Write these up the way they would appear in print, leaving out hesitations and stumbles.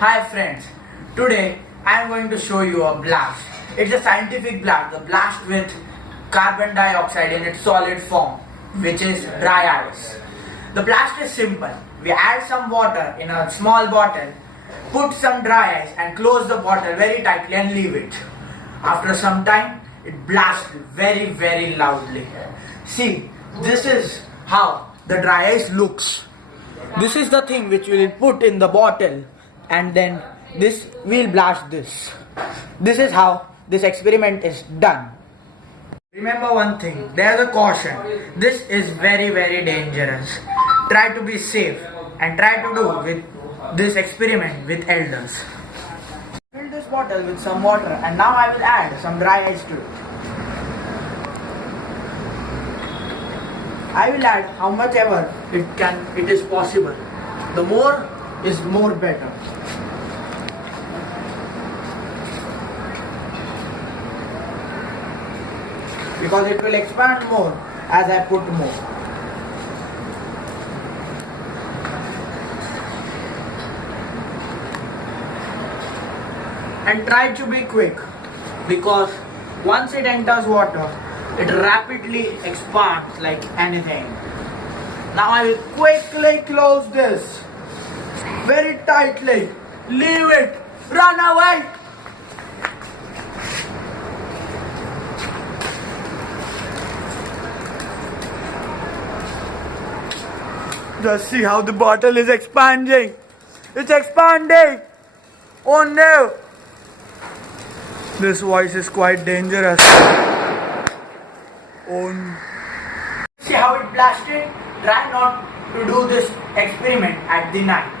Hi friends, today I am going to show you a blast. It's a scientific blast, the blast with carbon dioxide in its solid form, which is dry ice. The blast is simple. We add some water in a small bottle, put some dry ice and close the bottle very tightly and leave it. After some time, it blasts very loudly. See, this is how the dry ice looks. This is the thing which we will put in the bottle and then this will blast this. This is how this experiment is done. Remember one thing, there is a caution. This is very dangerous. Try to be safe and try to do with this experiment with elders. Fill this bottle with some water and now I will add some dry ice to it. I will add how much ever it is possible. The more is more better. Because it will expand more as I put more. And try to be quick because once it enters water, it rapidly expands like anything. Now I will quickly close this very tightly. Leave it. Run away. Just see how the bottle is expanding. It's expanding. Oh no. This voice is quite dangerous. See how it blasted? Try not to do this experiment at the night.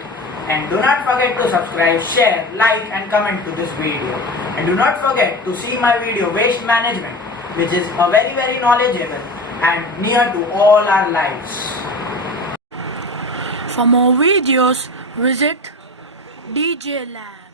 And do not forget to subscribe, share, like and comment to this video. And do not forget to see my video Waste Management, which is a very knowledgeable and near to all our lives. For more videos, visit DJ Lab.